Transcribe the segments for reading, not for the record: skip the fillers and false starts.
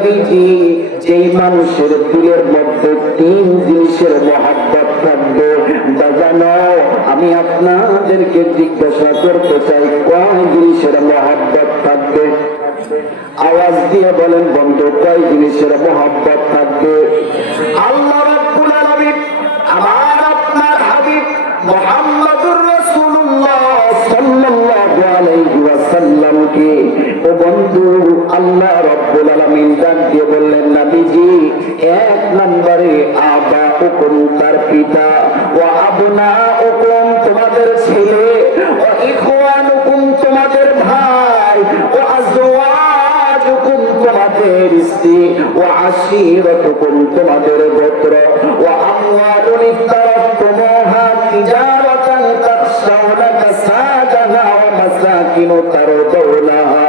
নবীজি যেই মানুষের দিলের মধ্যে তিন জিনিসের মহব্বত থাকবে, বাজানো আমি আপনাদেরকে জিজ্ঞাসা করতে চাই কয় জিনিসের মহব্বত থাকবে? আওয়াজ দিয়ে বলেন বন্ধু, কয় জিনিসের মহব্বত থাকবে? আল্লাহ রাব্বুল আলামিন আমার আপনার হাবিব মুহাম্মদুর রাসূলুল্লাহ সাল্লাল্লাহু আলাইহি ওয়াসাল্লামকে ও বন্ধু আল্লাহ রাব্বুল আলামিন ডাক দিয়ে বললেন, নবীজি এক নম্বরে আবাউকুম, তার পিতা, ওয়া আবনাউকুম, তোমাদের ছেলে, ওয়া ইখওয়ানুকুম, তোমাদের ভাই, ওয়া আজওয়াজুকুম, তোমাদের স্ত্রী, ওয়া আশীরাতুকুম, তোমাদের গোত্র, ওয়া আমওয়ালুন ইফতারাতুমুহা তিজারাতান তাখশাউনা কাসাদাহা ওয়া মাসাকিনু তারদাউনাহা।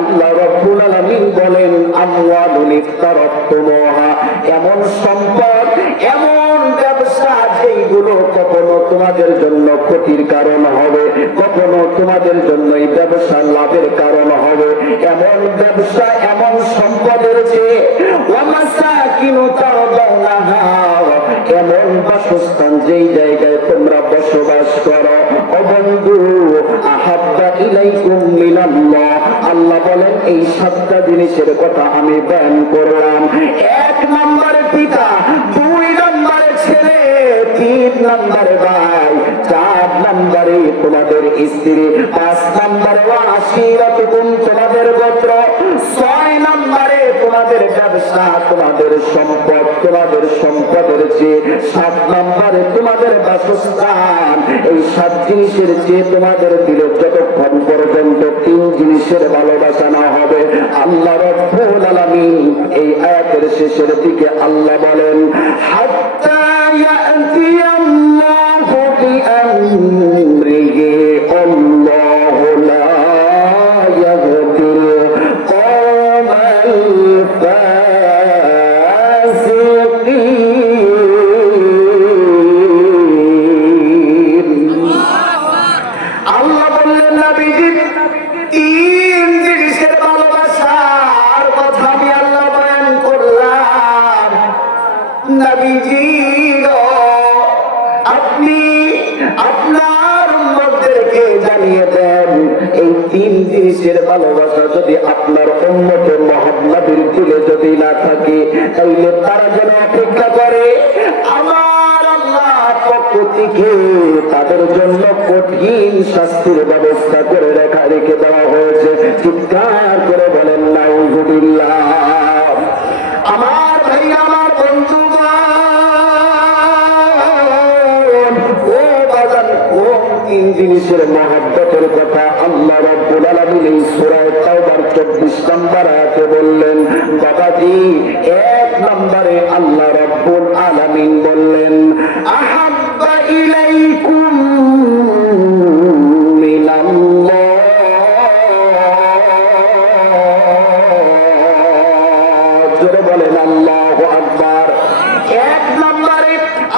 আল্লাহ রাব্বুল আলামিন বলেন আমওয়ালুন ইফতারাতুমুহা, এমন সম্পদ, এমন ব্যবসা যেগুলো কখনো তোমাদের জন্য ক্ষতির কারণ হবে, কখনো তোমাদের জন্য এই ব্যবসা লাভের কারণ হবে, এমন ব্যবসা, এমন সম্পদের চেয়ে ওয়া মাসাকিনু তারদাউনাহা, এমন বাসস্থান যেই জায়গায় তোমরা বসবাস করো। ও বন্ধু, আহাব্বা ইলাইকুম মিনাল্লাহ, আল্লাহ বলেন এই সাতটা জিনিসের কথা আমি বয়ান করলাম। এক নম্বরে পিতা, দুই নম্বরে ছেলে, তিন নম্বরে ভাই, চার নম্বরে তোমাদের স্ত্রী, পাঁচ নম্বরে আশীরাতুকুম, তোমাদের গোত্র, ছয় নম্বরে তোমাদের ব্যবসা, তোমাদের সম্পদ, তোমাদের সম্পদের চেয়ে, সাত নম্বরে তোমাদের বাসস্থান। এই সাত জিনিসের চেয়ে তোমাদের দিলে যতক্ষণ পর্যন্ত তিন জিনিসের ভালোবাসা না হবে, আল্লাহ রাব্বুল আলামিন এই আয়াতের শেষের দিকে আল্লাহ বলেন, হাত্তা ইয়াতিয়াল্লাহু বিআমরিহি, আল্লাহু লা ইয়াহদিল কওমাল ফাসিকিন। আল্লাহ বললেন নবীজি তিন জিনিসের ভালোবাসার কথা আমি আল্লাহ বয়ান করলাম। নবীজি আপনি আপনার উম্মতদেরকে জানিয়ে দেন এই তিন জিনিসের ভালোবাসা যদি আপনার উম্মতের মুহাম্মাদের দিলে যদি না থাকে, তাইলে তারা যেন অপেক্ষা করে আমার আল্লাহ পক্ষ থেকে তাদের জন্য কঠিন শাস্তির ব্যবস্থা করে রেখে দেওয়া হয়েছে। চিৎকার করে বলেন নাউযুবিল্লাহ। আমার ভাই, আমার বন্ধু, তিন জিনিসের মহব্বতের কথা আল্লাহ রাব্বুল আলামিন এই সূরা তাওবার 24 নম্বর আয়াতে বললেন। বাবাজি, এক নম্বরে আল্লাহ রাব্বুল আলামিন বললেন আহাব্বা ইলাইকুম মিনাল্লাহ, জোরে বলেন আল্লাহু আকবার। এক নম্বরে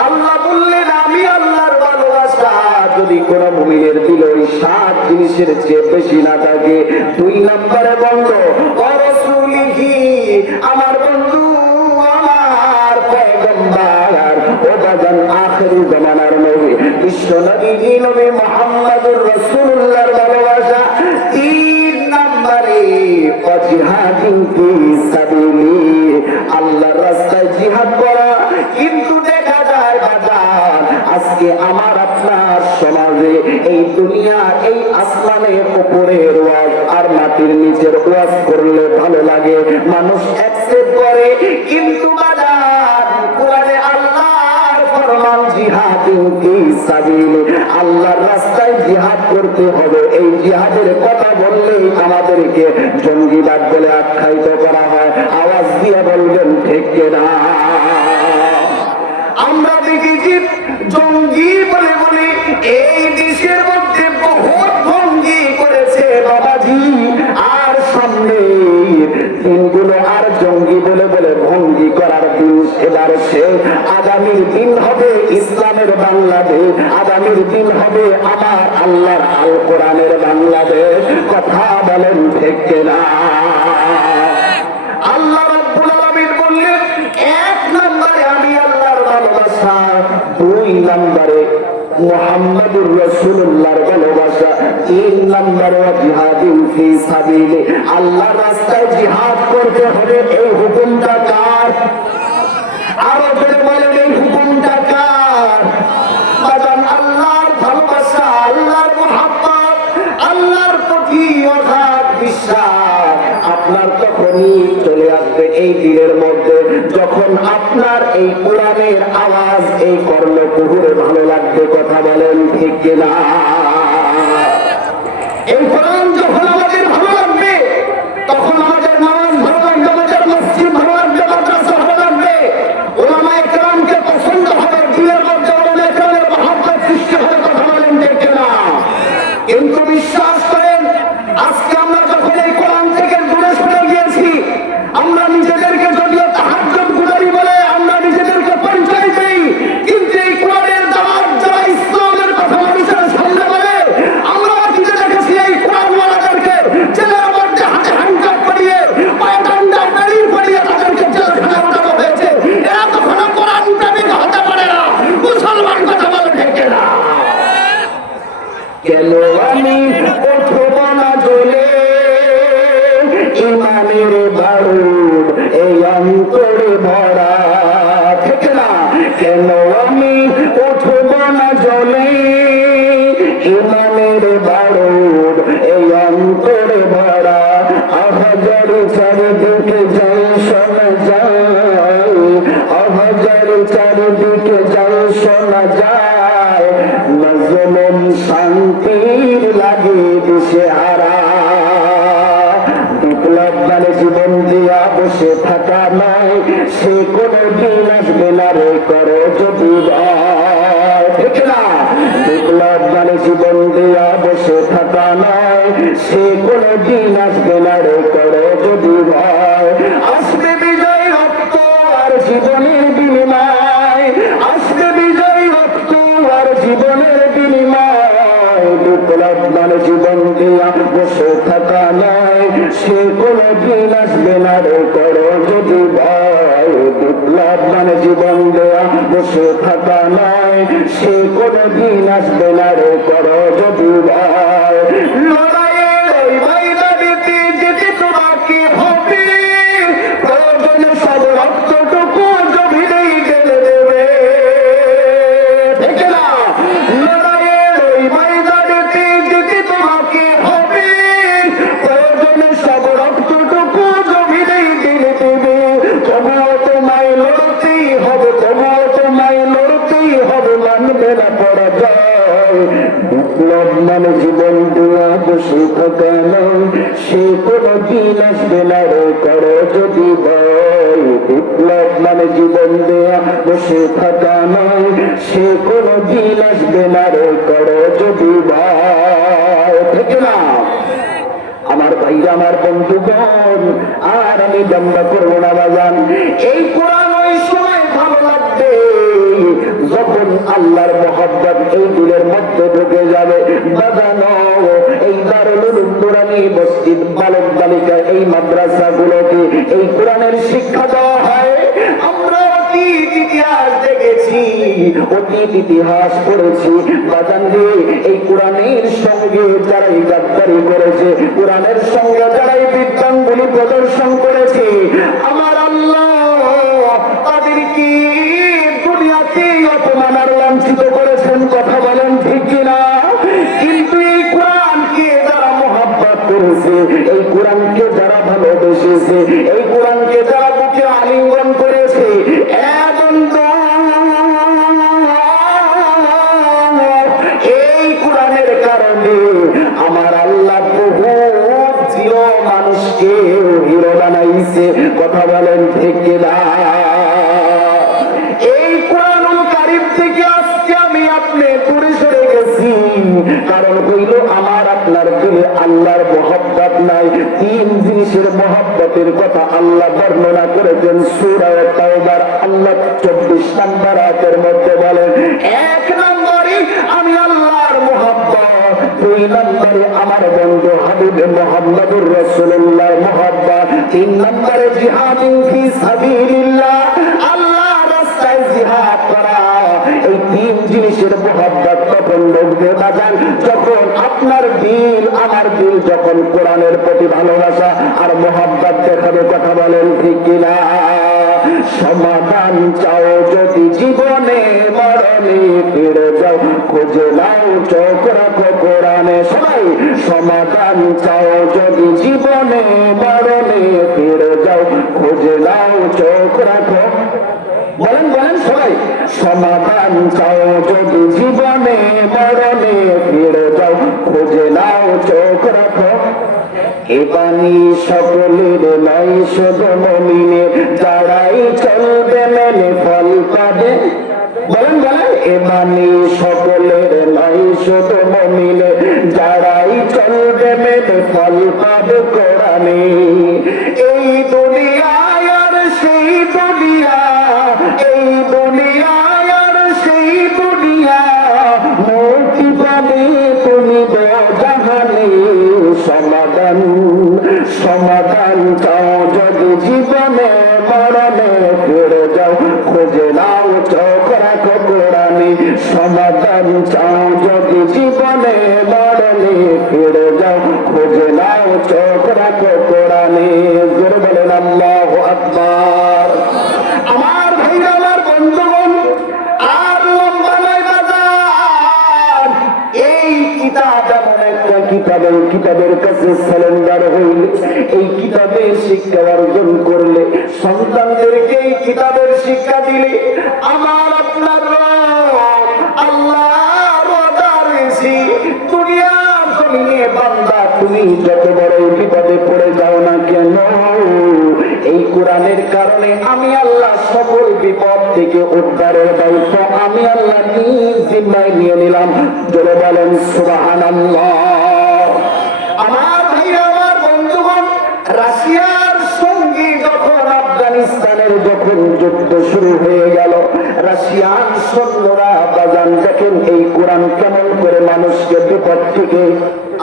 আল্লাহ বললেন আমি আল্লাহর ভালোবাসা যদি কোন মুমিনের দিল ওই সাত জিনিসের চেয়ে বেশি না থাকে। দুই নম্বরে বন্ধু ও রাসূলিহি, আমার বন্ধু, আমার পয়গম্বর, ও বাজান আখির জামানার নবী, বিশ্ব নবী নবী মুহাম্মদুর রাসূলুল্লাহর ভালোবাসা। তিন নম্বরে জিহাদিন ফি সাবিলি, আল্লাহর রাস্তায় জিহাদ করা। কিন্তু দেখা যায় বাজার আজকে আমার আপনার সমাজে এই দুনিয়া, এই আসমানের উপরের ওয়াজ আর মাটির নিচের ওয়াজ করলে ভালো লাগে, মানুষ অ্যাকসেপ্ট করে, কিন্তু বাজার কোরআনে আল্লাহর ফরমান জিহাদিন ফি সাবিলি, আল্লাহর রাস্তায় জিহাদ করতে হবে। এই জিহাদের কথা বললেই আমাদেরকে জঙ্গিবাদ বলে আখ্যায়িত করা হয়। আওয়াজ দিয়ে বলবেন ঠিক কিনা? আমরা দেখেছি জঙ্গি বলে বলে এই দেশের মধ্যে বহুত ভঙ্গি করেছে বাবাজি, আর সামনে দিনগুলো আর জঙ্গি বলে বলে ভঙ্গি করার দিন এবার সে। আগামীর দিন হবে ইসলামের বাংলাদেশ, আগামীর দিন হবে আমার আল্লাহর আল কোরআনের বাংলাদেশ। কথা বলেন ঠিক কিনা? আল্লাহ 2 নম্বরে মুহাম্মাদুর রাসূলুল্লাহর ভালোবাসা, 3 নম্বরে জিহাদুন ফি সাবিলে, আল্লাহর রাস্তায় জিহাদ করতে হবে। এই হুকুমটা কার? আরো করে বলেন, এই হুকুমটা কার? বাজান আল্লাহর ভালোবাসা, আল্লাহর মুহাব্বত, আল্লাহর প্রতি অগাধ বিশ্বাস আপনার তখনই চলে আসবে এই দিলের মধ্যে, যখন আপনার এই কোরআনের আওয়াজ এই কর্ণকুহুরে ভালো লাগবে। কথা বলেন ঠিক কিনা? এই কোরআন যখন আমাদের ভালো লাগবে, তখন আমাদের নামাজ ভালো লাগবে, আমাদের মসজিদ ভালো লাগবে, মাদ্রাসা ভালো লাগবে, উলামায়ে কেরামকে পছন্দ হবে, দিলের মধ্যে উলামায়ে কেরামের মহব্বত সৃষ্টি হবে। কথা বলেন ঠিক কিনা? কিন্তু বিশ্বাস করেন, আজকে আমরা যখন এই কোরআন থেকে দূরে সরে গিয়েছি, আমরা নিজেদেরকে যদিও তাহাজ্জুদ গুজারি বলে আমরা নিজেদেরকে পরিচয় দেই, কিন্তু এই কোরআনের দাওয়াত যারা ইসলামের কথা মানুষের সামনে বলে, আমরা অতীতে দেখেছি এই কোরআনওয়ালাদেরকে জেলের মধ্যে হাতে হ্যান্ডকাপ পরিয়ে, পায়ে ডান্ডা বেড়ি পরিয়ে তাদেরকে জেলখানায় ওঠানো হয়েছে। এরা কখনো কোরআন প্রেমিক হতে পারে না। মুসলমান কথা বলে ঠিক না? কেন আমি উঠব না জ্বলে ইমানের বারুদ এই অন্তরে ভরা, ঠিক না? কেন আমি উঠব না জ্বলে ইমানের বারুদ এই অন্তরে ভরা, আহাজার চারিদিকে যাই শোনা যায়, আহাজার চারিদিকে যাই শোনা যায়, মাজলুম শান্তির লাগে দিশে হারা। বিপ্লব মানে জীবন দিয়া বসে থাকা নয়, সে কোনো দিন আসবে না রে করো যদি ভয়, ঠিক না? বিপ্লব মানে জীবন দিয়া বসে থাকা নয়, সে কোনো দিন আসবে না রে করো যদি ভয়। আসবে বিজয় রক্ত আর জীবনের বিনিময়, আসবে বিজয় রক্ত আর জীবনের বিনিময়, বিপ্লব মানে জীবন দিয়া বসে থাকা নয়, সে কোনো দিন আসবে না রে করো যদি ভয়। বিপ্লব মানে জীবন দেয়া বসে থাকা নয়, সে কোনো দিন আসবে না রে করো যদি ভয়। লড়াইয়ের ওই ময়দানেতে যেতে তোমাকে হবে, প্রয়োজনে সব রক্তটুকু জমিনেই ঢেলে দেবে, ঠিক না? লড়াইয়ের ওই ময়দানেতে যেতে তোমাকে হবে, প্রয়োজনে সব রক্তটুকু জমিনেই ঢেলে দেবে। তবুও তোমায় লড়তেই হবে, তবুও তোমায় লড়তেই হবে, মানবে না পরাজয়। বিপ্লব মানে জীবন দেওয়া বসে থাকা নয়, সে কোনো দিন আসবে না রে করো যদি ভয়। বিপ্লব মানে জীবন দেওয়া বসে থাকা নয়, সে কোনো দিন আসবে না রে করো যদি ভয়, ঠিক না? আমার ভাইরা, আমার বন্ধুগণ, আর আমি লম্বা করবো না বাজান। এই কোরআন ওই সময় ভালো লাগবে যখন আল্লাহর মহব্বত এই দিলের মধ্যে ঢুকে যাবে। বাজানো এই দারুল উলুম নুরানী মসজিদ, বালক বালিকা এই মাদ্রাসাগুলোকে এই কোরআনের শিক্ষা দেওয়া হয়। আমরা অতীত ইতিহাস দেখেছি, অতীত ইতিহাস পড়েছি বাজান রে। এই কোরআনের সঙ্গে যারাই গাদ্দারি করেছে, কোরআনের সঙ্গে যারাই বিদ্যাঙ্গুলি প্রদর্শন করেছে, আমার আল্লাহ তাদেরকে দুনিয়াতে অপমান আর লাঞ্ছিত করেছেন। কথা বলেন ঠিক কিনা? কিন্তু এই কোরআনকে যারা মহব্বত করেছে, এই কোরআনকে যারা ভালোবেসেছে, এই কোরআনকে যারা বুকে আলিঙ্গন করেছে, এখন তো এই কোরআনের কারণে আমার আল্লাহ বহু জিও মানুষকে হিরো বানাইছে। কথা বলেন ঠিক কিনা? এই কোরআনুল কারীম থেকে আজকে আমি আপনি দূরে সরে গেছি, কারণ হইল আমার আপনার দিলে আল্লাহর মহব্বত নাই। 3 জিনিসের মহব্বতের কথা আল্লাহ বর্ণনা করেছেন সূরা তাওবার আল্লাহ 24 নম্বর আয়াতের মধ্যে বলেন, 1 নম্বরে আমি আল্লাহর মহব্বত, 2 নম্বরে আমার বন্ধু হাবিব মুহাম্মদুর রাসূলুল্লাহর মহব্বত, 3 নম্বরে জিহাদুন ফি সাবিলিল্লাহ, আল্লাহর রাস্তায় জিহাদ করা। এই জিনিসের মোহাব্বত তখন ঢুকবে বাজান যখন আপনার দিল আমার দিল যখন কোরআনের প্রতি ভালোবাসা আর মোহাব্বত দেখাবে। কথা বলেন ঠিক কিনা? সমাধান চাও যদি জীবনে মরণে ফিরে যাও খুঁজে নাও চোখ রাখো কোরআনে। সবাই সমাধান চাও যদি জীবনে মরণে ফিরে যাও খুঁজে নাও চোখ রাখো। বলেন বলেন সবাই, সমাধান চাও যদি জীবনে মরণে ফিরে যাও খুঁজে নাও চোখ রাখো। এ বাণী সকলের নয় শুধু মুমিনের, যারাই চলবে মেনে ফল পাবে। বলেন বলেন, এ বাণী সকলের নয় শুধু মুমিনের, যারাই চলবে মেনে ফল পাবে কোরআনে। এই দুনিয়ায় আর সেই দুনিয়া, এই দুনিয়ায় আর সেই দুনিয়া, মুক্তি পাবে তুমি জাহানে। সমাধান সমাধান চাও যদি জীবনে মরণে ফিরে যাও খুঁজে নাও চোখ রাখো কোরআনে। সমাধান চাও যদি জীবনে মরণে ফিরে যাও খুঁজে নাও চোখ রাখো কোরআনে। জোরে বলেন আল্লাহু আকবার। আমার ভাইরা, আমার বন্ধুগণ, আর লম্বা নয় বাজার। এই কিতাব এমন একটা কিতাব, এই কিতাবের কাছে সালেন্ডার হইলে, এই কিতাবের শিক্ষা অর্জন করলে, সন্তানদেরকে এই কিতাবের শিক্ষা দিলে আমার আপনার রব আল্লাহর ওয়াদা রয়েছে, দুনিয়ার জমিনে বান্দা তুমি যত বড় বিপদে পড়ে যাও না কেন, এই কোরআনের কারণে আমি আল্লাহ সকল বিপদ থেকে উদ্ধারের দায়িত্ব আমি আল্লাহ নিজ জিম্মায় নিয়ে নিলাম। জোরে বলেন সুবহানাল্লাহ। আমার ভাইরা, আমার বন্ধুগণ, রাশিয়ার সঙ্গে যখন আফগানিস্তানের যখন যুদ্ধ শুরু হয়ে গেল, রাশিয়ান সৈন্যরা বাজান দেখেন এই কোরআন কেমন করে মানুষকে বিপদ থেকে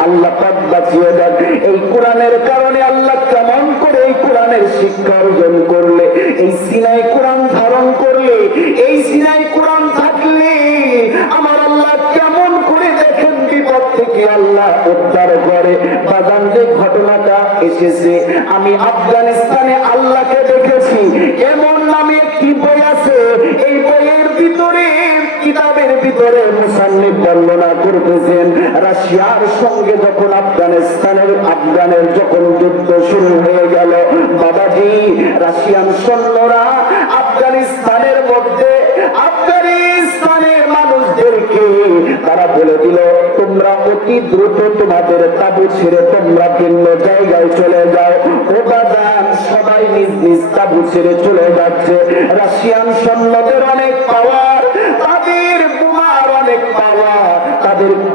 আল্লাহ পাক বাঁচিয়ে দেন। এই কোরআনের কারণে আল্লাহ কেমন করে এই কোরআনের শিক্ষা অর্জন করলে, এই সিনাই কোরআন ধারণ করলে, এই সিনাই কোরআন থাকলে আমার আল্লাহ কেমন করে দেখেন বিপদ থেকে আল্লাহ উদ্ধার করে। বাজান যে ঘটনাটা এসেছে, আমি আফগানিস্তানে আল্লাহকে দেখেছি এমন নামে একটি বই আছে, এই বইয়ের ভিতরে কিতাবের ভিতরে মুসান্নিফ বর্ণনা করতেছেন রাশিয়ার সঙ্গে যখন আফগানের যখন যুদ্ধ শুরু হয়ে গেল, বাবাজি রাশিয়ান সৈন্যরা আফগানিস্তানের মধ্যে আফগানিস্তানের মানুষদেরকে তারা বলে দিল, তোমরা অতি দ্রুত তোমাদের তাবু ছেড়ে তোমরা ভিন্ন জায়গায় চলে যাও। ও বাজান সবাই নিজ নিজ তাবু ছেড়ে চলে যাচ্ছে। রাশিয়ান সৈন্যদের অনেক পাওয়ার, তাদের বোমার অনেক পাওয়ার,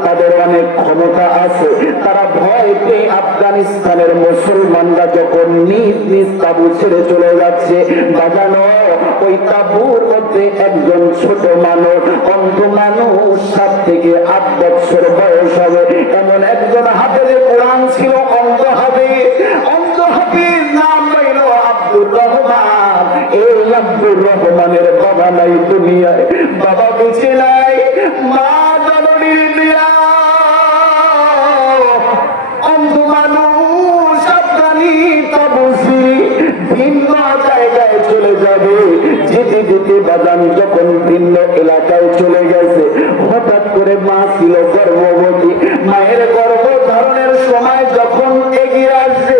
তাদের অনেক ক্ষমতা আছে। তারা ভয় পেয়ে আফগানিস্তানের মুসলমানরা যখন নিজ নিজ তাবু ছেড়ে চলে যাচ্ছে, বাজানো ওই তাবুর মধ্যে একজন ছোট মানুষ, অন্ধ মানুষ, 7 থেকে 8 বছর বয়স হবে এমন একজন হাফেজে কোরআন ছিল। অন্ধ হাফেজ নাম হইল আব্দুর রহমান। এই আব্দুর রহমানের বাবা নাই দুনিয়ায়, বাবা বেঁচে নাই, মা জননীর দিয়া অন্ধ মানুষ আফগানি তাবুসি ভিন্ন জায়গায় চলে যাবে। যেতে যেতে বাজান যখন ভিন্ন এলাকায় চলে গেছে, হঠাৎ করে মা ছিল গর্ভবতী, মায়ের গর্ভধারণের সময় যখন এগিয়ে আসছে,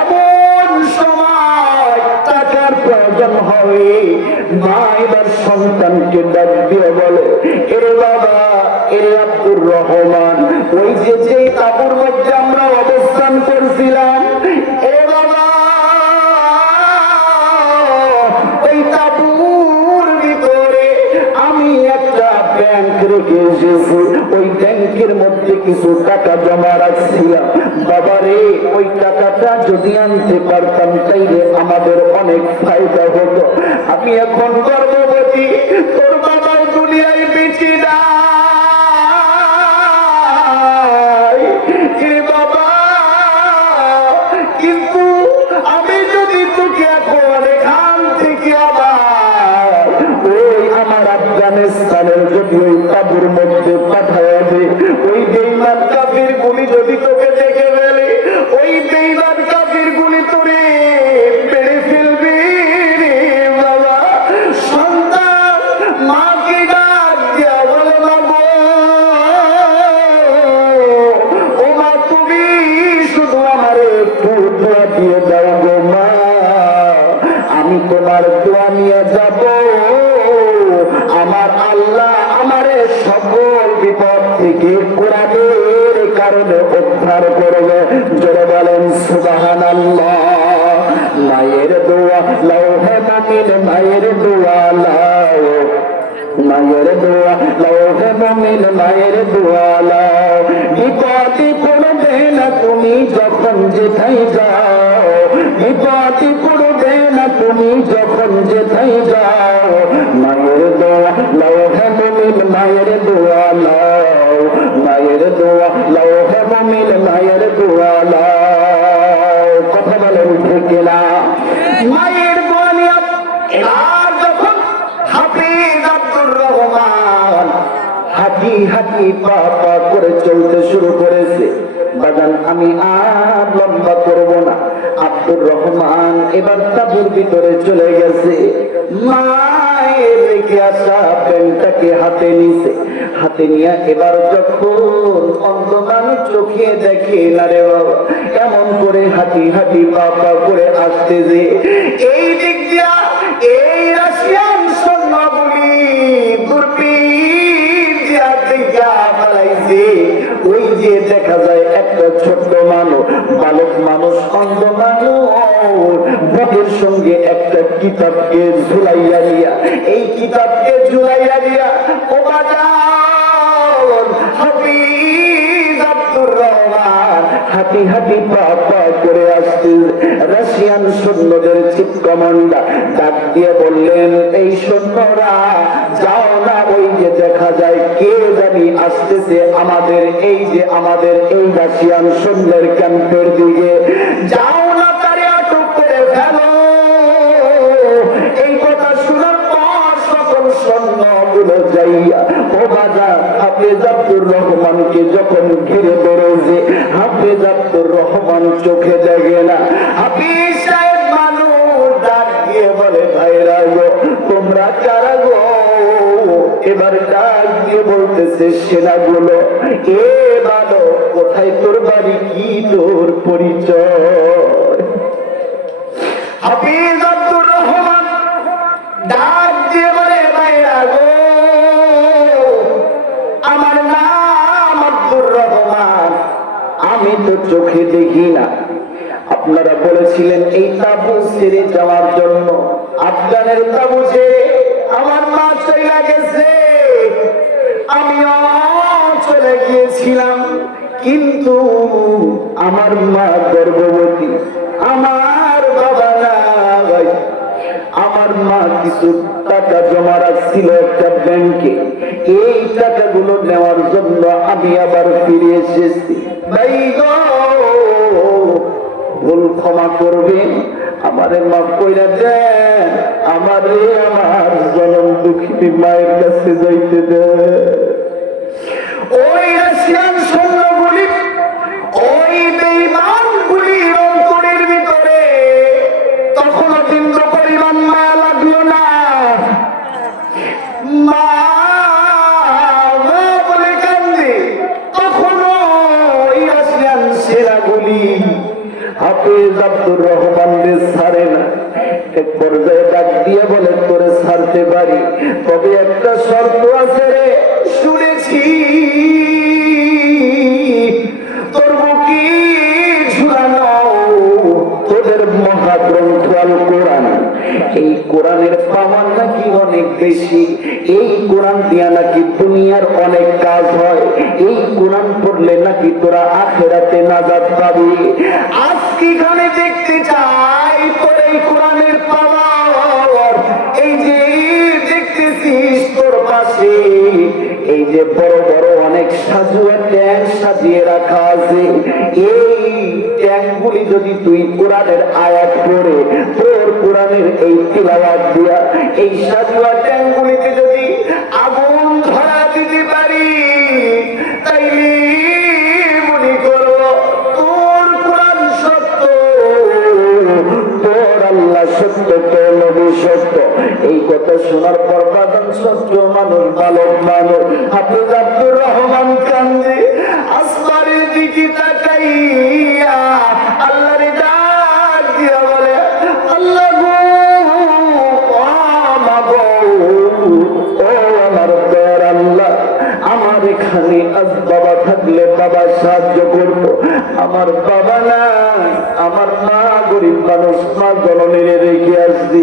এমন সময় টাকার প্রয়োজন হবে। মা এবার সন্তানকে ডাক দিয়ে বলে, এরে বাবা, এরে আব্দুর রহমান, ওই যে তাবুর মধ্যে আমরা অবস্থান করছিলাম, এ বাবা ওই তাবুর ভিতরে আমি একটা ব্যাংক রেখে এসেছি, ওই ব্যাংকের মধ্যে কিছু টাকা জমা রাখছিলাম। বাবারে ওই টাকাটা যদি আনতে পারতাম তাইলে আমাদের অনেক ফায়দা হতো। আমি এখন গর্ভবতী, তোর বাবা দুনিয়ায় বেঁচে নাই বাবা, কিন্তু আমি যদি তোকে এখন এখান থেকে আবার ওই আমার আফগানিস্তানের যদি যদি ওই তাবুর মধ্যে পাঠায় দে, ওই বেঈমান কাফির গুলি যদি তোকে দেখে ফেলে, ওই বেঈমান কাফির গুলি তোরে পেড়ে ফেলবে রে বাবা। সন্তান মাকে ডাক দিয়া বলে, মা গো, ও মা, তুমি শুধু আমার একটু দোয়া দিয়ে দাও গো মা, আমি তোমার দোয়া নিয়ে যাব, আমার আল্লাহ আমারে সকল বিপদ থেকে কোরআনের কারণে উদ্ধার করবে। জোরে বলেন সুবহানাল্লাহ। মায়ের দোয়া লাও হে মুমিন, মায়ের দোয়া লাও, মায়ের দোয়া লাও হে মুমিন, মায়ের দোয়া লাও। বিপদে পড়বে না তুমি যখন যেথায় যাও, বিপদে পড়বে না তুমি যখন যেথায় যাও। মায়ের দোয়া লাও হে মুমিন, মায়ের দোয়া লাও, মায়ের দোয়া লাও হে মুমিন, মায়ের দোয়া লাও। কথা বলেন ঠিক না? মায়ের দোয়া নিয়ে এবার যখন হাফিজ আব্দুর রহমান হাঁটি হাঁটি পা পা করে চলতে শুরু করেছে, বাগান আমি আর লম্বা করব না, আব্দুর রহমান এবার তাবুর ভিতরে চলে গেছে। মায়ের রেখে আসা প্যান্টটাকে হাতে নিছে, হাতে নিয়ে এবার যখন অন্ধ মানুষ চোখে দেখে না রে বাবা, এমন করে হাঁটি হাঁটি পা পা করে আসতে যে এই দিক দিয়া এই রাশিয়ান সৈন্যগুলি দূরবীন দিয়া দেখা ফেলাইছে। ওই যে দেখা যায় একটা ছোট্ট মানুষ, বালক মানুষ, অন্ধ মানুষ, বুকের সঙ্গে একটা কিতাবকে ঝুলাইয়া দিয়া, এই কিতাবকে ঝুলাইয়া দিয়া ও বাজার হাফিজ আব্দুর রহমান হাঁটি হাঁটি পা পা করে আসতে রাশিয়ান সৈন্যদের চিফ কমান্ডার ডাক দিয়ে বললেন, এই সৈন্যরা যাও না, ওই যে দেখা যায় কে জানি আসতেছে আমাদের এই যে আমাদের এই রাশিয়ান সৈন্যের ক্যাম্পের দিকে, যাও না, তারে আটক করে ফেলো। এই কথা শোনার পর সকল সৈন্যগুলো যাইয়া ও বাজার হাফেজ আব্দুর রহমানকে যখন ঘিরে ধরেছে, হাফেজ আব্দুর রহমান চোখে দেখে না। হাফিজ সাহেব মানুষ ডাক দিয়ে বলে, ভাইরা গো, তোমরা কারা গো? এবার ডাক দিয়ে বলতেছে, সেনাগুলো। এ ভালো, কোথায় তোর বাড়ি, কি তোর পরিচয়? হাফিজ আব্দুর রহমান ডাক দিয়ে বলে, ভাইরা গো, আমার নাম আব্দুর রহমান, আমি তো চোখে দেখি না। আপনারা বলেছিলেন এই তাবু ছেড়ে যাওয়ার জন্য, আফগানের তাবু ছেড়ে আমার মা চলে গেছে, আমিও চলে গিয়েছিলাম, কিন্তু আমার মা গর্ভবতী, আমার বাবা নাই। আমার মা কিছু টাকা জমা রাখছিল একটা ব্যাংকে, এই টাকাগুলো নেওয়ার জন্য আমি আবার ফিরে এসেছি। ভাই গো, ভুল ক্ষমা করবেন, আমারে মাফ কইরা দেন, আমারে আমার জনম দুঃখী মায়ের কাছে যাইতে দেন। ওই রাশিয়ান সৈন্যগুলি, ওই বেঈমানগুলি অন্তরের ভিতরে তখনও কিন্তু পরিমাণ মায়া লাগলো না। মা বলে কান্দে, তখনও ওই রাশিয়ান সেনাগুলি হাফেজ আব্দুর রহমানকে ছাড়ে না। এক পর্যায়ে ডাক দিয়ে বলে, তোরে ছাড়তে পারি, তবে একটা শর্ত আছে রে, শুনেছি তোর বুকে ঝুলানো তোদের মহাগ্রন্থ আল কোরআন, এই কোরআনের পাওয়ার নাকি অনেক বেশি, এই কোরআন দিয়া নাকি দুনিয়ার অনেক কাজ হয়, এই কোরআন পড়লে নাকি তোরা আখিরাতে নাজাত পাবি। আজকে এখানে দেখতে চাই তোর এই কোরআনের পাওয়ার। এই যে দেখতেছিস তোর পাশে এই যে বড় বড় অনেক সাজুয়া ট্যাঙ্ক সাজিয়ে রাখা আছে, এই ট্যাঙ্কগুলি যদি তুই কোরআনের আয়াত পড়ে তোর কোরআনের এই তিলাওয়াত দিয়া এই সাজুয়া ট্যাঙ্কগুলিতে যদি আগুন ধরা বালক মানুষ হাফেজ আব্দুর রহমান কান্দে আসমানের দিকে তাকাইয়া আল্লাহরে ডাক দিয়া বলে, আল্লাহ গো, ও মাগো, ও আমার দয়ার আল্লাহ, আমার এখানে আজ বাবা থাকলে বাবা সাহায্য করতো, আমার বাবা না, আমার মা গরিব মানুষ, মা জননীর রেখে আসছি।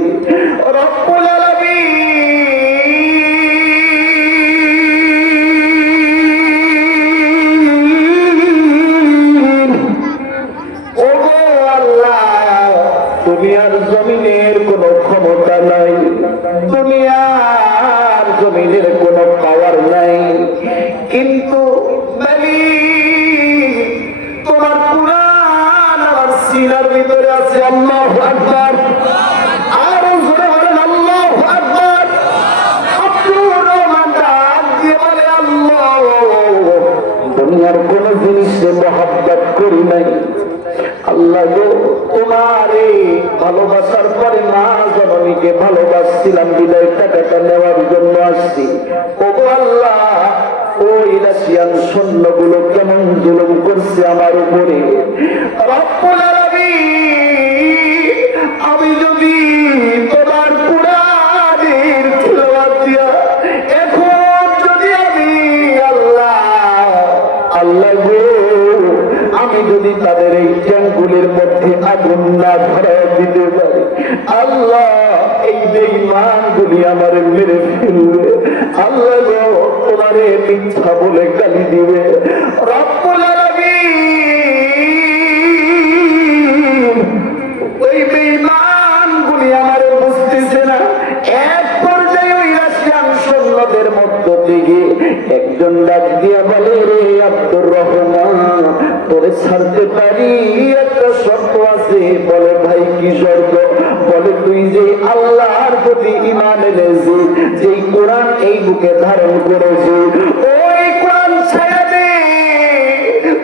রব্বুল আলামিন, ওগো আল্লাহ, দুনিয়ার জমিনের কোনো ক্ষমতা নাই, দুনিয়ার জমিনের কোনো পাওয়ার নাই, কিন্তু তোমার কুরআন আমার সিনার ভিতরে আছে। আল্লাহু আকবার, আরো জোরে বলেন আল্লাহু আকবার। আব্দুর রহমান ডাক দিয়ে বলে, আল্লাহ, দুনিয়ার কোন জিনিসে মহব্বত করি নাই আল্লাহ গো, তোমারে ভালোবাসার পরে মা জননীকে ভালোবাসছিলাম, বিদায় টাকাটা নেওয়ার জন্য আসছি। ওগো আল্লাহ, ওই রাশিয়ান সৈন্যগুলো কেমন জুলুম করছে আমার উপরে। রব্বুল আলামিন, আমি যদি তোমার কুরআনের তিলাওয়াত দিয়া এখন যদি আমি আল্লাহ গো, আমি যদি তাদের এই ট্যাঙ্কগুলির মধ্যে আগুন না ধরায় দিতে পারি, আল্লাহ এই বেঈমানগুলি আমার মেরে ফেলবে। আল্লাহ গো, তোমারে মিথ্যা বলে গালি দিবে। রব্বুল আলামিন, ওই বেঈমানগুলি আমারে বুঝতেছে না। এক পর্যায়ে ওই রাশিয়ান সৈন্যদের মধ্য থেকে একজন ডাক দিয়া বলে, রে আব্দুর রহমান, তোরে ছাড়তে পারি, একটা শর্ত আছে। বলে, ভাই কি শর্ত? বলে, তুই যে আল্লাহর প্রতি ঈমান এনেছি, যেই কোরআন এই বুকে ধারণ করেছি, ওই কোরআন ছেড়ে দে,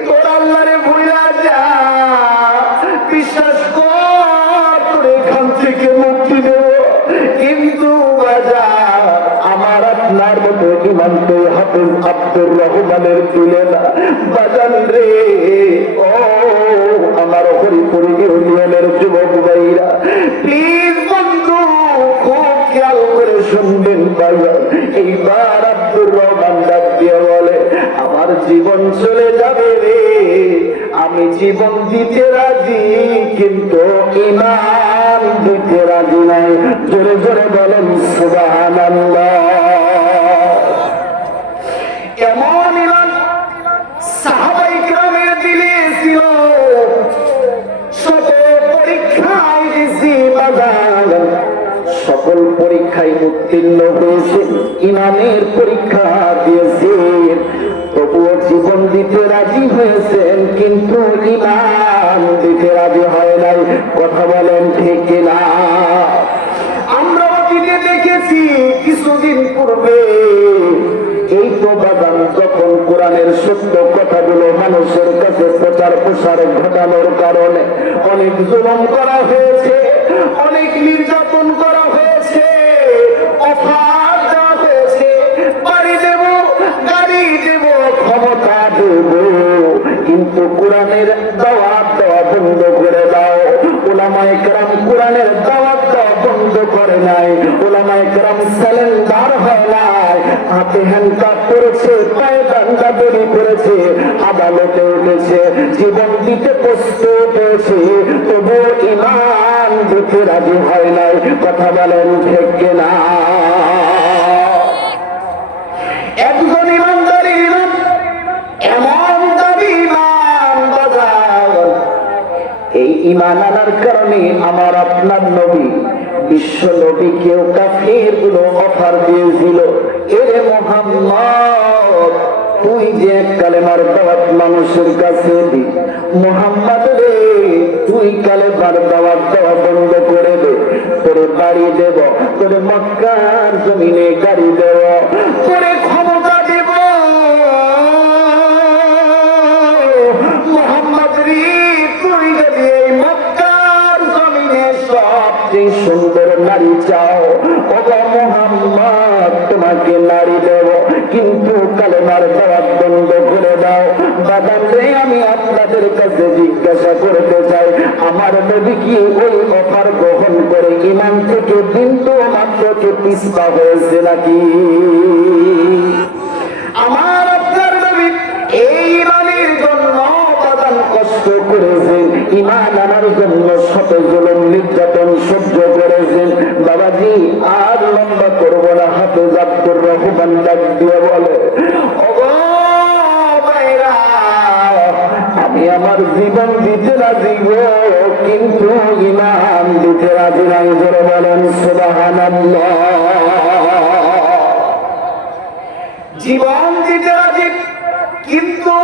তোর আল্লাহরে ভুলা যা, বিশ্বাস কর, তোর এখান থেকে মুক্তি দেব। কিন্তু বাজার আমার আপনার মতো ঈমান তো হাফেজ আব্দুর রহমানের তুলে না। বাজান রে, ও আমার হরিপুরি ইউনিয়নের যুবক ভাইরা, প্লিজ বন্ধু, খুব খেয়াল করে শুনবেন বাজান। এইবার আব্দুর রহমান ডাক দিয়ে বলে, আমার জীবন চলে যাবে রে, আমি জীবন দিতে রাজি, কিন্তু ঈমান দিতে রাজি নাই। জোরে জোরে বলেন সুবহানাল্লাহ। এমন ঈমান সাহাবায়ে কেরামের দিলে ছিল। সকল পরীক্ষায় দিয়েছি বাজার, সকল পরীক্ষায় উত্তীর্ণ হয়েছে, ঈমানের পরীক্ষা দিয়েছেন, তবুও জীবন দিতে রাজি হয়েছেন, কিন্তু ঈমান দিতে রাজি হয় নাই। কথা বলেন ঠিক কিনা? আমরা অতীতে দেখেছি, কিছুদিন পূর্বে এই তো বাদাম যখন কোরআনের সত্য কথাগুলো মানুষের কাছে প্রচার প্রসার ঘটানোর কারণে অনেক জুলুম করা হয়েছে, অনেক নির্যাতন করা হয়েছে, অফার দেওয়া হয়েছে, বাড়ি দেব, গাড়ি দেব, ক্ষমতা দেব, কিন্তু কোরআনের দাওয়াত দেওয়া বন্ধ করে দাও। উলামায়ে কেরাম কোরআনের দাওয়াত দেওয়া বন্ধ করে নাই, উলামায়ে কেরাম সালেন্ডার হয় নাই, হাতে হ্যান্ডকাপ করেছে, পায়ে ডান্ডা বেরি করেছে, আদালতে উঠেছে, জীবন দিতে প্রস্তুত হয়েছে, তবুও ঈমান দিতে রাজি হয় নাই। কথা বলেন ঠিক কিনা? একজন ঈমানদারি ঈমান এমন দাবি ঈমান বাজার, এই ঈমান আনার কারণে আমার আপনার নবী, বিশ্ব নবী কেউ কাফির গুলো অফার দিয়েছিল, এরে মুহাম্মদ, তুই যে কালেমার দাওয়াত মানুষের কাছে দি, মুহাম্মদ রে, তুই কালেমার দাওয়াত দেওয়া বন্ধ করে দে, তোরে বাড়ি দেব, তোরে মক্কার জমিনে গাড়ি দেব, তোরে ক্ষমতা দেব। মুহাম্মদ রে, তুই যদি এই মক্কার জমিনে সবচেয়ে সুন্দর নারী চাও, ওগো মুহাম্মদ, তোমাকে নারী দেব। কলেমার দাওয়াত বন্ধ করে দাও। বাদাম রে, আমি আপনাদের কাছে জিজ্ঞাসা করতে চাই, আমার নবী কি ওই অফার গ্রহণ করে ইমান থেকে বিন্দু মাত্র কি পিছপা হয়েছে নাকি? আমার আপনার নবী এই ইমানের জন্য বাদাম কষ্ট করেছেন, ইমান আনার জন্য শত জুলুম নির্যাতন সহ্য করেছেন। বাবাজি আর লম্বা করব না, হাফেজ আব্দুর রহমান ডাক দিয়ে বলে, ওগো ভাইরা, আমি আমার জীবন দিতে রাজি গো, কিন্তু ইমান দিতে রাজি নাই। জোরে বলেন সুবহানাল্লাহ। জীবন দিতে রাজি, কিন্তু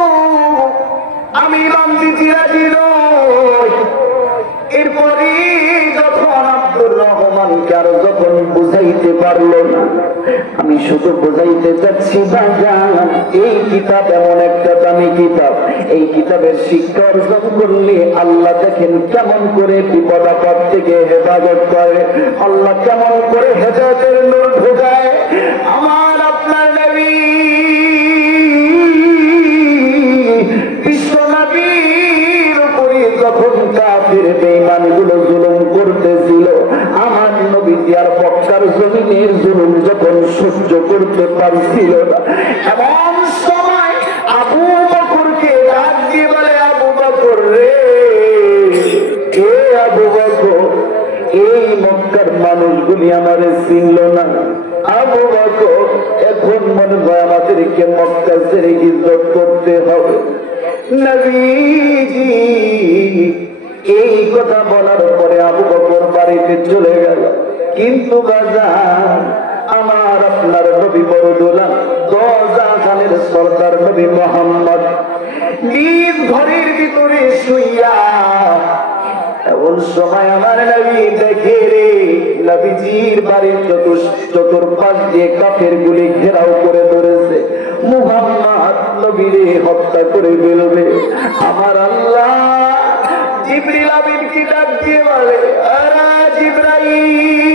আমি ইমান দিতে রাজি নই। এরপরে যখন আব্দুর রহমানকে আর যখন বুঝাইতে পারলো না, আমি শুধু বুঝাইতে চাচ্ছি বাজান, এই কিতাব এমন একটা দামি কিতাব, এই কিতাবের শিক্ষা অর্জন করলে আল্লাহ দেখেন কেমন করে বিপদ আপদ থেকে হেফাজত করে, আল্লাহ কেমন করে হেদায়েতের নূর ঢোকায়। আমার আপনার নবী বিশ্বনবীর উপরে যখন কাফির বেঈমানগুলো জুলুম করতেছিল, আমার নবীজি আর মক্কার জমিনের জুলুম যখন সহ্য করতে পারছিল না, এমন সময় আবু বকরকে ডাক দিয়ে বলে, আবু বকর রে, কে আবু বকর, এই মক্কার মানুষগুলি আমারে চিনল না। আবু বকর, এখন মনে হয় আমাদেরকে মক্কা ছেড়ে হিজরত করতে হবে। নবীজি এই কথা বলার পরে আবু বকর বাড়িতে চলে গেল। কিন্তু বাজার, আমার আপনার নবী বড় দোলা দরজা খানের সর্দার নবী মোহাম্মদ নিজ ঘরের ভিতরে শুইয়া, এমন সময় আমার নবী দেখে রে, নবীজির বাড়ির চতুর্পাশ দিয়ে কাফের গুলি ঘেরাও করে ধরেছে, মুহাম্মদ নবীরে হত্যা করে ফেলবে। আমার আল্লাহ জিবরিল আমিনকে ডাক দিয়ে বলে, আরে জিবরাইল,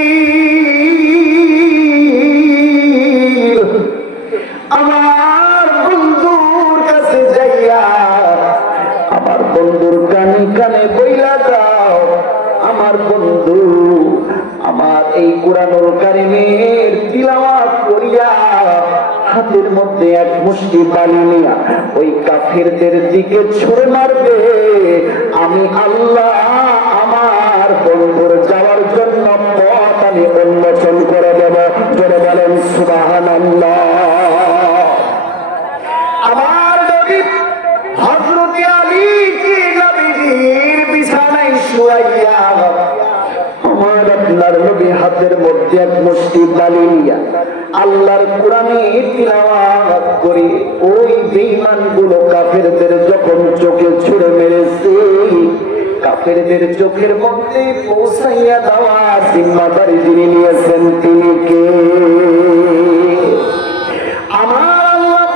আমার বন্ধুর কাছে যাইয়া আমার বন্ধুর কানে কানে বইলা দাও, আমার বন্ধু আমার এই কুরআনুল কারীমের তিলাওয়াত করিয়া হাতের মধ্যে এক মুষ্টি বালি নিয়া ওই কাফিরদের দিকে ছুঁড়ে মারবে। আমি আল্লাহ আমার বন্ধুর যাওয়ার জন্য পথ আমি উন্মোচন করে দেব। জোরে বলেন সুবহানাল্লাহ। আমার নবী হযরত আলীকে নবীর বিছানায় শুয়াইয়া আমার আপনার নবী হাতের মধ্যে এক মুষ্টি বালি নিয়া আল্লাহর কোরআনে তিলাওয়াত করে ওই বেঈমানগুলো কাফেরদের যখন চোখে ছুঁড়ে মেরেছে, কাফেরদের চোখের মধ্যে পৌঁছাইয়া দেওয়ার জিম্মাদারি যিনি নিয়েছেন তিনি কে? আমার আল্লাহ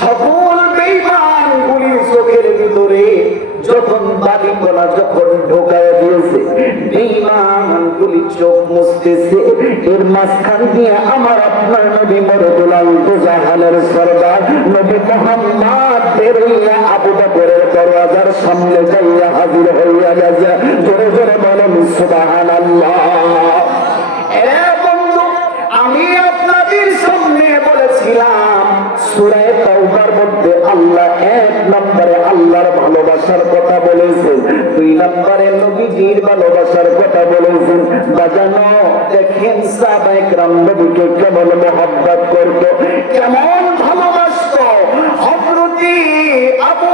সকল বেঈমানগুলির চোখের ভিতরে যখন বালি কণা যখন ঢোকায় দিয়েছে, বেঈমানগুলি চোখ মুছতেছে, এর মাঝখান দিয়ে আমার আপনার নবী মরদুলাল দুজাহানের সরদার নবী মুহাম্মদ বেরিয়ে আবু বকরের দরওয়াজার সামনে যাইয়া হাজির হইয়া গেছে। জোরে জোরে বলেন সুবহানাল্লাহ। এ বন্ধু, আমি আপনাদের সামনে বলেছিলাম সূরা তাওবার মধ্যে আল্লাহ এক নম্বরে আল্লাহর ভালোবাসার কথা বলেছেন, দুই নম্বরে নবীজির ভালোবাসার কথা বলেছেন। বাজানো দেখেন সাহাবায়ে কেরাম নবীকে কেমন মহব্বত করত, কেমন ভালোবাসত। হযরত আবু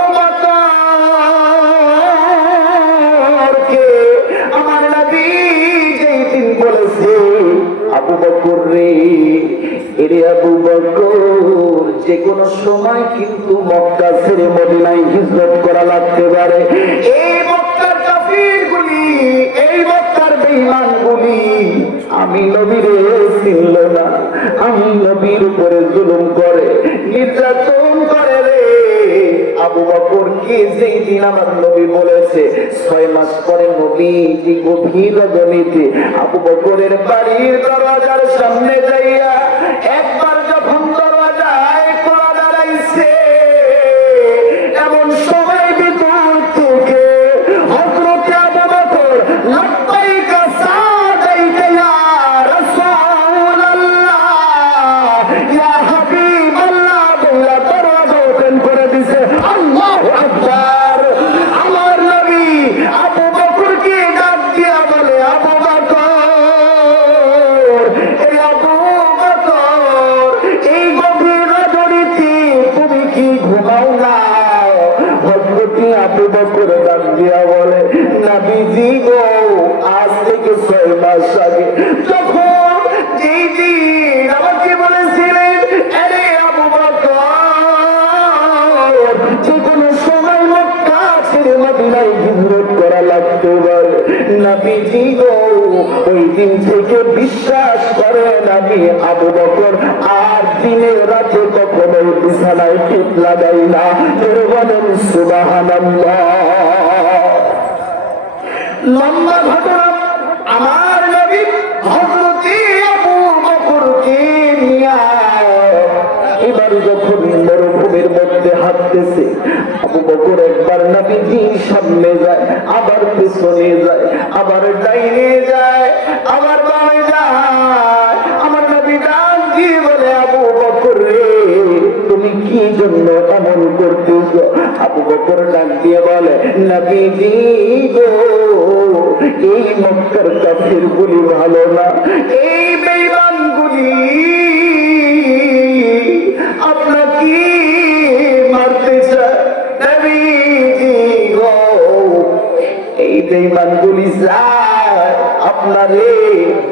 বকরকে আমার নবী যেই দিন বলেছে, আবু বকর রে, এরে আবু বকর, যে কোনো সময় কিন্তু মক্কা ছেড়ে মদিনায় হিজরত করা লাগতে পারে। এই মক্কার কাফিরগুলি, এই মক্কার বেঈমানগুলি আমি নবীরে চিনল না, আমি নবীর উপরে জুলুম করে, নির্যাতন করে রে। আবু বকর কি যেই দিন আমার নবী বলেছে 6 মাস পরে নবীজি গভীর রজনীতে আবু বকরের বাড়ির দরজার সামনে যাইয়া একবার যখন দরজায় কড়া দাঁড়াইছে, বকর ডাক দিয়া বলে, নবীজি গো, আজ থেকে 6 মাস আগে যখন যেই দিন আমাকে বলেছিলেন, আরে আবু বকর, যে কোনো সময় মক্কা ছেড়ে মদিনায় হিজরত করা লাগতে পারে, নবীজি গো, ওই দিন থেকে বিশ্বাস করেন আমি আবু বকর আর দিনে রাতে কখনো বিছানায় ফিট লাগাই না। বলেন সুবহানাল্লাহ। লম্বা ঘটনা। আমার নবী হযরতে আবু বকরকে নিয়ে এবার যখন মরুভূমির মধ্যে হাঁটতেছে, আবু বকর একবার নবীজির সামনে যায়, আবার পিছনে যায়, আবার ডাইনে যায়, আবার বামে যায়। আমার নবী ডাক দিয়ে বলে, আবু বকর রে, তুমি কি জন্য এমন করতেছ? আবু বকর ডাক দিয়ে বলে, নবীজি গো, এই মক্কার কাফিরগুলি ভালো না, এই বেঈমানগুলি আপনাকে মারতে চায়। নবীজি গো, এই বেঈমানগুলি চায় আপনারে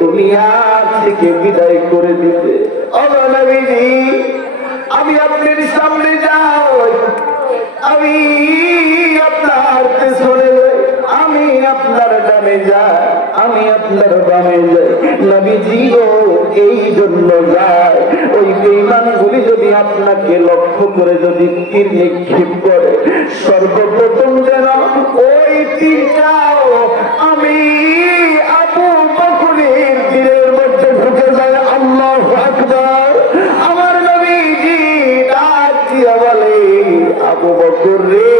দুনিয়া থেকে বিদায় করে দিতে। ও নবীজি, আমি আপনার সামনে যাই, আমি আপনার পেছনে যাই, আমি আপনার ডানে যাই, আমি আপনার বামে যাই। নবীজি গো, এই জন্য যায়, ওই বেঈমানগুলি যদি আপনাকে লক্ষ্য করে যদি তীর নিক্ষেপ করে, সর্বপ্রথম যেন ওই তীরটাও আমি আবু বকরের তীরের মধ্যে ঢুকে যায়। আল্লাহু আকবার। আমার নবীজি ডাক দিয়া বলে, আবু বকর রে,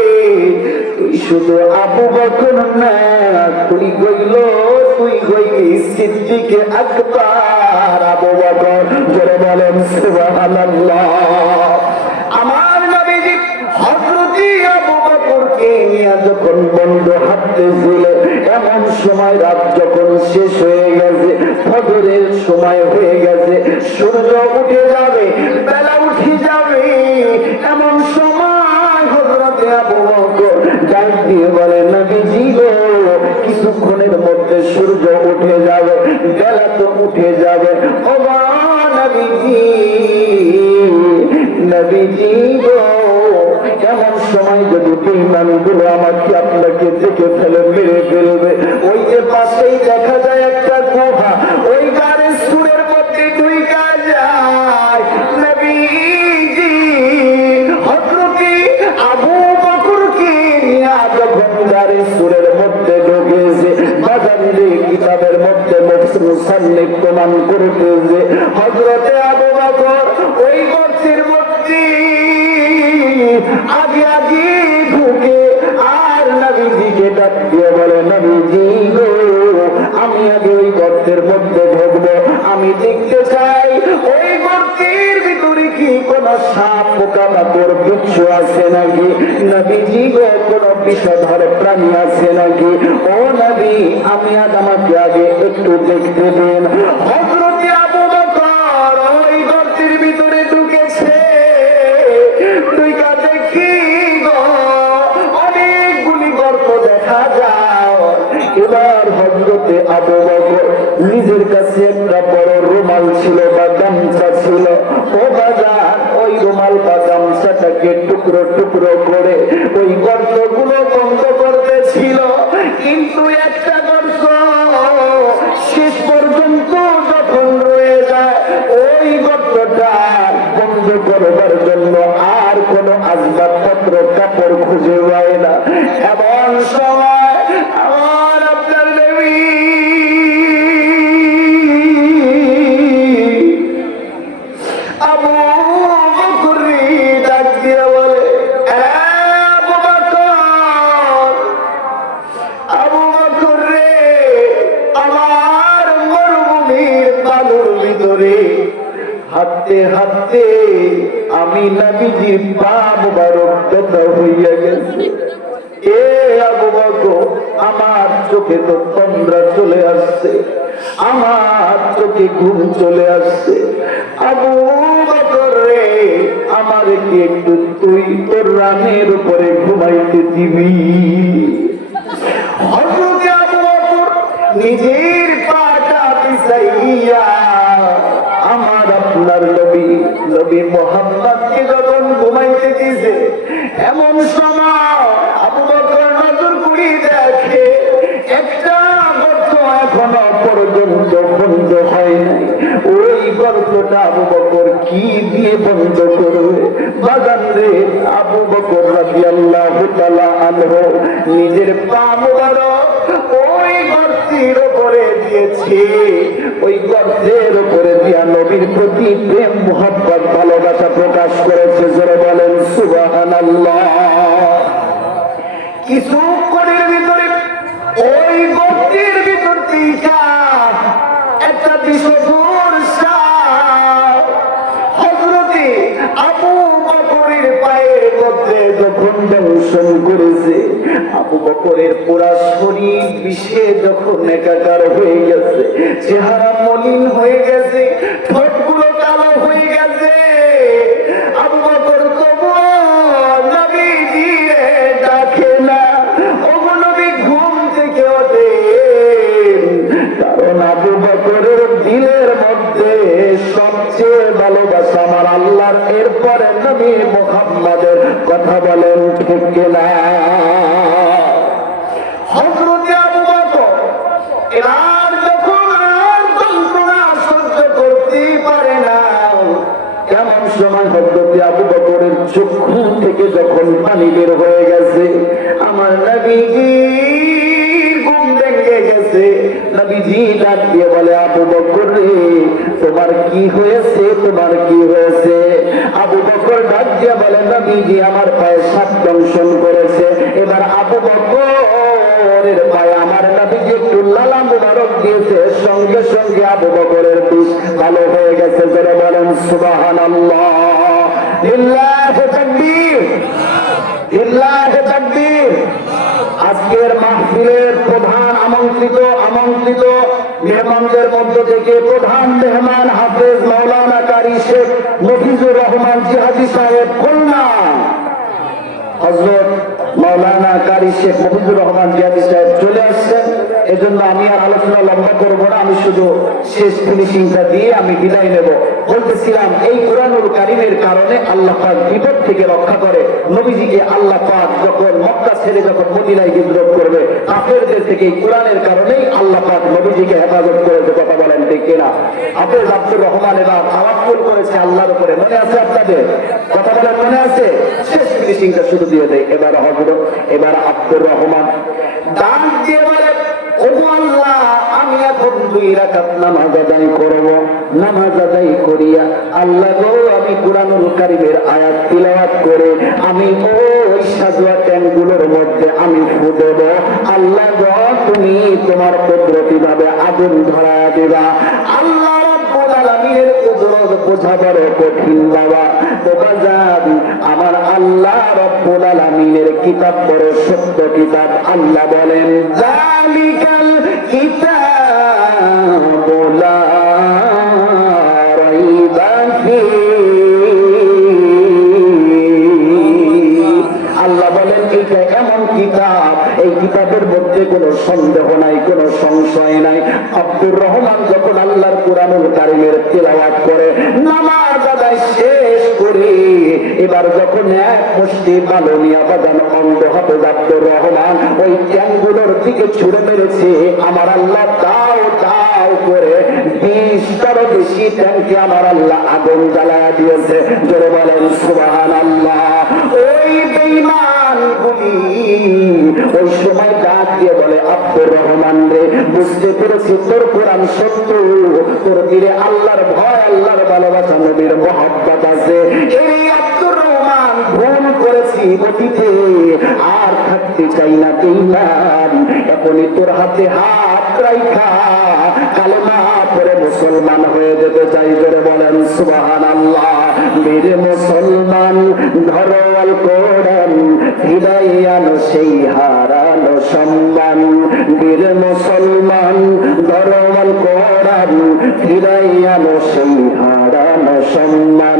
তুই শুধু আবু বকর না, তুই গইলি সিদ্দিকে আকবার আবু বকর। জোরে বলেন সুবহানাল্লাহ। আমার নবীজি হযরতে আবু বকরকে নিয়ে যখন বন্ধ হাঁটতেছিল, এমন সময় রাত যখন শেষ হয়ে গেছে, ফজরের সময় হয়ে গেছে, সূর্য উঠে যাবে, বেলা উঠে যাবে, এমন সময় হযরতে আবু বকর ডাক দিয়ে বলে, নবীজি গো, কিছুক্ষণের মধ্যে সূর্য উঠে যাবে, বেলা তো উঠে যাবে। ও নবীজি, নবীজি গো, এমন সময় যদি বেঈমানগুলো আমাকে আপনাকে দেখে ফেলে, মেরে ফেলবে। ওই যে পাশেই দেখা যায় একটা গুহা, ওই গাড়ির সুরের মধ্যে ঢুইকা যায়। নবীজি হযরতে আবু বকরকে নিয়ে যখন গাড়ির সুরের মধ্যে ঢুকেছে, বাজারে কিতাবের মধ্যে মুসান্নিফ প্রমাণ করতেছে, হযরতে আবু বকর ওই গর্তের মধ্যে আগে আগে ঢুকে আর নবীজিকে ডাক দিয়ে বলে, নবীজি গো, আমি আগে ওই গর্তের মধ্যে ঢুকবো, আমি দেখতে চাই ওই গর্তের ভিতরে কি কোন সাপ, পোকামাকড়, বিচ্ছু আছে নাকি, নবীজি গো, কোন বিষধর প্রাণী আছে নাকি। ও নবী, আমি আজ আমাকে আগে একটু দেখতে দিন। হযরতে আবু বকর ওই গর্তের ভিতরে ঢুকেছে, তুই কা দেখি গো, অনেকগুলি গর্ত দেখা যায়। এবার হযরতে আবু বকর নিজের কাছে একটা বড় রুমাল ছিল বা গামছা ছিল, ও বাজার ওই রুমাল বা গামছাটাকে টুকরো টুকরো করে ওই গর্তগুলো বন্ধ করতে ছিল, কিন্তু একটা গর্ত শেষ পর্যন্ত যখন রয়ে যায়, ওই গর্তটা বন্ধ করবার জন্য আর কোন আসবাবপত্র, কাপড় খুঁজে পায় না। এমন সময় আমার আপনার নবী আবু বকর ডাক দিয়ে বলে, আবু বকর, আবু বকর রে, আমার মরুভূমির বালুর ভিতরে হাঁটতে হাঁটতে আমি নবীজির পা মুবারক ব্যথা হইয়া গেছে। এ আবু বকর, আমার চোখে তো তন্দ্রা চলে আসছে, আমার চোখে ঘুম চলে আসছে। আবু বকর রে, আমার কি একটু তুই তোর রানের উপরে ঘুমাইতে পৃথিবী। হযরত আবু বকর নিজের পাটা পিছাইয়া আমার আপনার নবী মুহাম্মদকে যখন ঘুমাইতে দিয়েছে, এমন সময় আবু বকর নজর করে দেখে একটা গর্ত এখনো পর্যন্ত বন্ধ হয় নাই। ওই গর্তটা আবু বকর কি দিয়ে বন্ধ করবে? বাগান রে, আবু বকর রাদিয়াল্লাহু তাআলা আনহু নিজের পা মুবারক ওই গর্তের উপরে দিয়েছে। ওই গর্তের উপরে দিয়া নবীর প্রতি প্রেম মুহাব্বত ভালোবাসা প্রকাশ করেছে। জোরে বলেন সুবহানাল্লাহ। কিছুক্ষণের ভিতরে ওই গর্তের ভিতর থেকে একটা বিষধর সাপ হযরতে আবু বকরের পায়ের মধ্যে যখন দংশন করেছে, আবু বকরের পুরা শরীর বিষে যখন একাকার হয়ে গেছে, চেহারা মলিন হয়ে গেছে, ঠোঁটগুলো কালো হয়ে গেছে, আবু বকর তবুও নবীজিরে ডাকে না। ওগো নবী ঘুম থেকে ওঠেন, কারণ আবু বকরের দিলের মধ্যে সবচেয়ে ভালোবাসা আমার আল্লাহর, এরপরে নবী মুহাম্মদের। কথা বলেন ঠিক কিনা? হযরত আবু বকর এবার যখন আর যন্ত্রণা সহ্য করতে পারে না, এমন সময় হযরত আবু বকরের চক্ষু থেকে যখন পানি বের হয়ে গেছে, আমার নবীজি ঘুম ভেঙে গেছে। নবীজি ডাক দিয়ে বলে, আবু বকর রে, তোমার কি হয়েছে? তোমার কি হয়েছে? আবু বকর ডাক দিয়ে বলে, নবীজি আমার পায়ে সাপ দংশন করেছে। এবার আবু বকরের পায়ে আমার নবীজি একটু লালা মুবারক দিয়েছে, সঙ্গে সঙ্গে আবু বকরের বিষ ভালো হয়ে গেছে। যারা বলেন সুবহানাল্লাহ। লিল্লাহি তাকবীর, লিল্লাহি তাকবীর। আজকের মাহফিলের প্রধান আমন্ত্রিত মেহমানদের মধ্য থেকে প্রধান মেহমান হাফেজ মাওলানা কারি শেখ মফিজুর রহমান জিহাদি সাহেব খুলনা। হযরত মাওলানা কারি শেখ মফিজুর রহমান জিহাদি সাহেব চলে আসছেন। এজন্য আমি আর আলোচনা লম্বা করবো না, আমি শুধু শেষ ফিনিশিংটা দিয়ে আমি বিদায় নেব। বলতেছিলাম, এই কুরআনুল কারীমের কারণে আল্লাহ পাক বিপদ থেকে রক্ষা করে। নবীজিকে আল্লাহ পাক যখন মক্কা ছেড়ে যখন মদিনায় হিজরত করবে, কাফেরদের থেকে এই কুরআনের কারণেই আল্লাহ পাক নবীজিকে হেফাজত করেছে। কথা বলেন ঠিক কিনা? হাফেজ আব্দুর রহমান এবার তাওয়াক্কুল করেছে আল্লাহর উপরে। মনে আছে আপনাদের? কথা বলেন মনে আছে? শেষ ফিনিশিংটা শুরু দিয়ে দেয়। এবার আব্দুর রহমান ডাক দিয়ে বলে, ওগো আল্লাহ, আমি এখন 2 রাকাত নামাজ আদায় করব। নামাজ আদায় করিয়া আল্লাহ গো, আমি কুরআনুল কারীমের আয়াত তিলাওয়াত করে আমি ওই সাজওয়া ট্যাঙ্কগুলোর মধ্যে আমি ফু দেব। আল্লাহ গো, তুমি তোমার কুদরতি ভাবে আগুন ধরায়া দিবা। আল্লাহ রাব্বুল আলামিনের কুদরত বোঝা বড় কঠিন বাবা। বাজান, আমার আল্লাহ রাব্বুল আলামিনের কিতাব বড় সত্য কিতাব। আল্লাহ বলেন, যালিকাল কিতাবু লা রাইবা ফীহি। আল্লাহ বলেন, এইটা এমন কিতাব, এই কিতাবের মধ্যে কোনো সন্দেহ নাই, কোনো সংশয় নাই। আব্দুর রহমান যখন আল্লাহর কুরআনুল কারীমের তিলাওয়াত করে, নামাজ আদায় শেষ করে এবার যখন এক মুষ্টি বালু নিয়ে বাজান অন্ধ হাফেজ আব্দুর রহমান ওই ট্যাঙ্কগুলোর দিকে ছুড়ে মেরেছে, আমার আল্লাহ দাও দাও করে 20টারও বেশি ট্যাঙ্কে আমার আল্লাহ আগুন জ্বালায়া দিয়েছে। জোরে বলেন সুবহানাল্লাহ। ওই বেঈমান গুলি ওই সময় ডাক দিয়ে বলে, আব্দুর রহমান রে, বুঝতে পেরেছি তোর কোরআন সত্য, তোর দিলে আল্লাহর ভয়, আল্লাহর ভালোবাসা, নবীর মহব্বত আছে। এই আব্দুর রহমান ভুল করেছি অতীতে, আর থাকতে চাই না বেঈমান। এখনই তোর হাতে হাত রাইখা কালেমা পড়ে মুসলমান হয়ে যেতে চাই। জোরে বলেন সুবহানাল্লাহ। বীর মুসলমান ধরো আল কোরআন, ফিরাইয়ানো সেই হারানো সম্মান। বীর মুসলমান ধরো আল কোরআন, ফিরাইয়ানো সেই হারানো সম্মান।